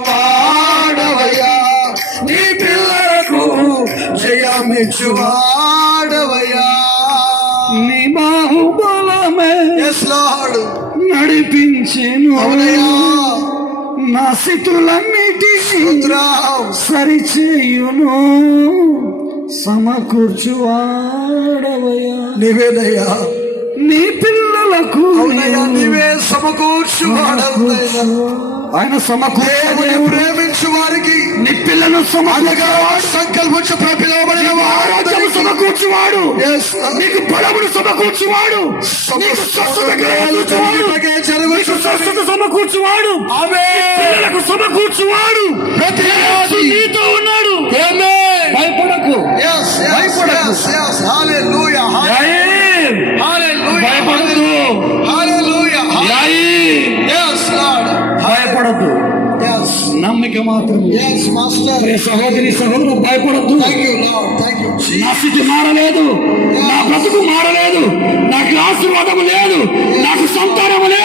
వాడవయ్యా, నీ పిల్లలకు జయమిచ్చువాడవయ్యా. నీ బాహుబలమే Yes, Lord. నడిపించెను. అవునయ్యా. నా స్థితులన్నిటినీ స్తోత్రం. సరిచేయును. సమకూర్చువాడవయ్యా, నీవేనయ్యా. నీ పిల్లలకు అవునయ్యా, నీవే సమకూర్చువాడవయ్యా. ఆయన దేవుని ప్రేమించు వారికి నీ పిల్లలు అనగావాడు సంకల్పించు పిలువబడిన వారు సమకూర్చువాడు. Yes, నీకు బలమును సమకూర్చువాడు. నీకు స్వస్థత కలుగుచువాడు. నీకు స్వస్థత సమకూర్చువాడు. పిల్లలకు సమకూర్చువాడు. ప్రతి యేసు నీతో ఉన్నాడు. Amen. భయపడకు. Yes, yes, yes, yes. Hallelujah. యాయీర్. Hallelujah. భయపడద్దు. Hallelujah. యాయీర్. Yes, Lord. భయపడద్దు. Yes. నమ్మిక మాత్రమే. Yes, Master. ఏ సహోదరి సహోదరు భయపడద్దు. Thank you, Lord. Thank you, నా Jesus. స్థితి మారలేదు, నా బ్రతుకు మారలేదు, నాకు ఆశీర్వాదము లేదు, నాకు సంతానము లేదు.